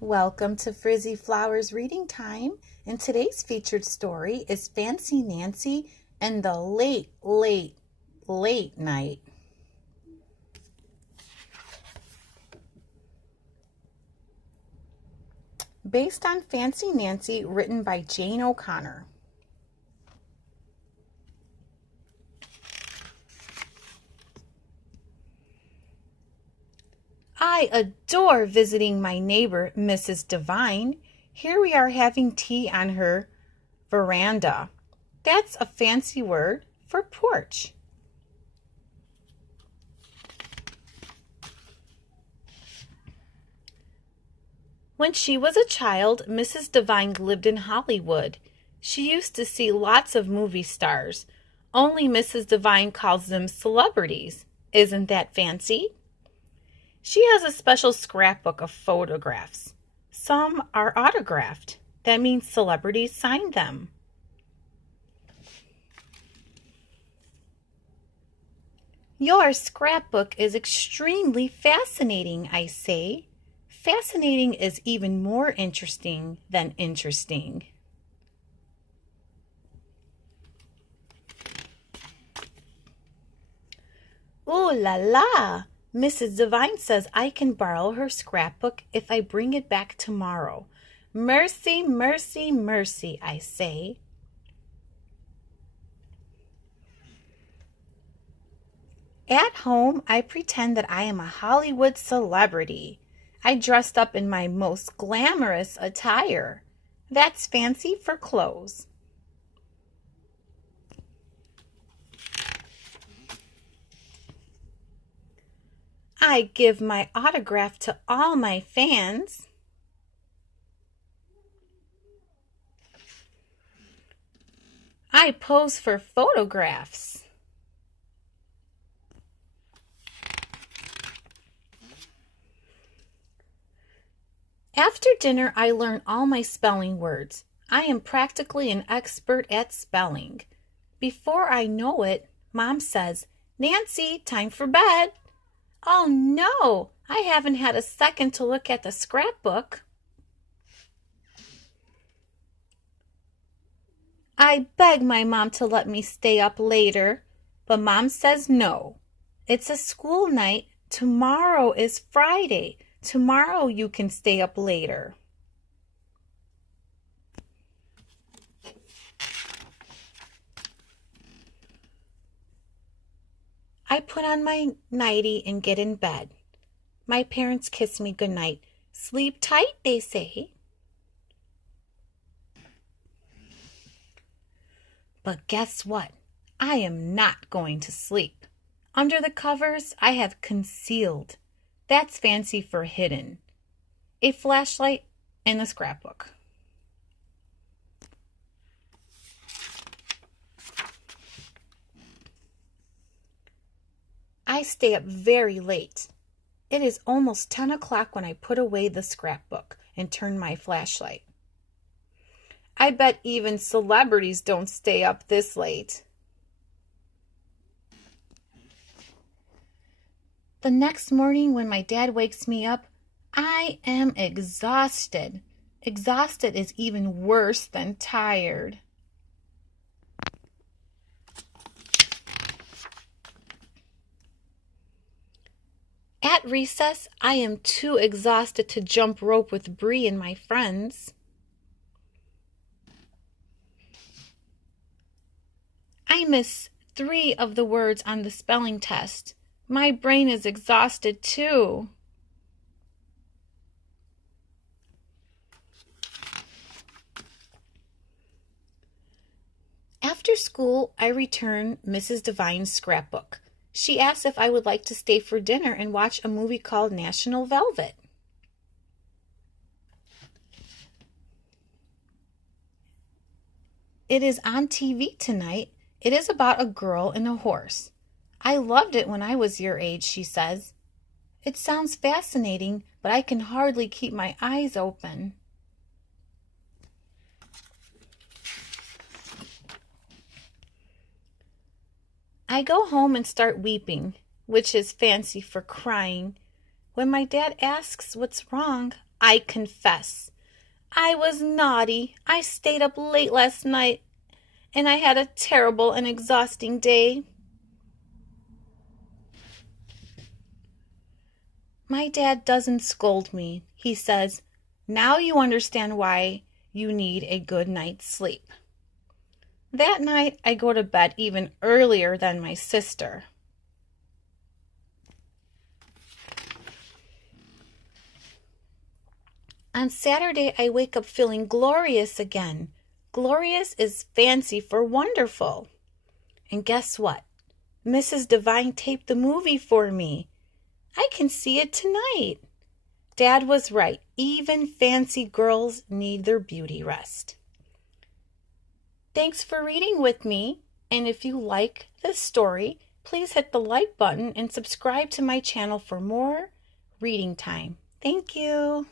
Welcome to Frizzy Flowers Reading Time, and today's featured story is Fancy Nancy and the Late Night. Based on Fancy Nancy, written by Jane O'Connor. I adore visiting my neighbor, Mrs. Devine. Here we are having tea on her veranda. That's a fancy word for porch. When she was a child, Mrs. Devine lived in Hollywood. She used to see lots of movie stars. Only Mrs. Devine calls them celebrities. Isn't that fancy? She has a special scrapbook of photographs. Some are autographed. That means celebrities signed them. Your scrapbook is extremely fascinating, I say. Fascinating is even more interesting than interesting. Ooh la la! Mrs. Devine says I can borrow her scrapbook if I bring it back tomorrow. Mercy, mercy, mercy, I say. At home, I pretend that I am a Hollywood celebrity. I dressed up in my most glamorous attire. That's fancy for clothes. I give my autograph to all my fans. I pose for photographs. After dinner, I learn all my spelling words. I am practically an expert at spelling. Before I know it, Mom says, "Nancy, time for bed." Oh no, I haven't had a second to look at the scrapbook. I beg my mom to let me stay up later, but Mom says no. It's a school night. Tomorrow is Friday. Tomorrow you can stay up later. I put on my nightie and get in bed. My parents kiss me goodnight. Sleep tight, they say. But guess what? I am not going to sleep. Under the covers, I have concealed. That's fancy for hidden. A flashlight and a scrapbook. I stay up very late. It is almost 10 o'clock when I put away the scrapbook and turn my flashlight. I bet even celebrities don't stay up this late. The next morning when my dad wakes me up, I am exhausted. Exhausted is even worse than tired. At recess, I am too exhausted to jump rope with Bree and my friends. I miss 3 of the words on the spelling test. My brain is exhausted too. After school, I return Mrs. Devine's scrapbook. She asks if I would like to stay for dinner and watch a movie called National Velvet. It is on TV tonight. It is about a girl and a horse. I loved it when I was your age, she says. It sounds fascinating, but I can hardly keep my eyes open. I go home and start weeping, which is fancy for crying. When my dad asks what's wrong, I confess. I was naughty. I stayed up late last night, and I had a terrible and exhausting day. My dad doesn't scold me. He says, "Now you understand why you need a good night's sleep." That night, I go to bed even earlier than my sister. On Saturday, I wake up feeling glorious again. Glorious is fancy for wonderful. And guess what? Mrs. Devine taped the movie for me. I can see it tonight. Dad was right. Even fancy girls need their beauty rest. Thanks for reading with me. And if you like this story, please hit the like button and subscribe to my channel for more reading time. Thank you.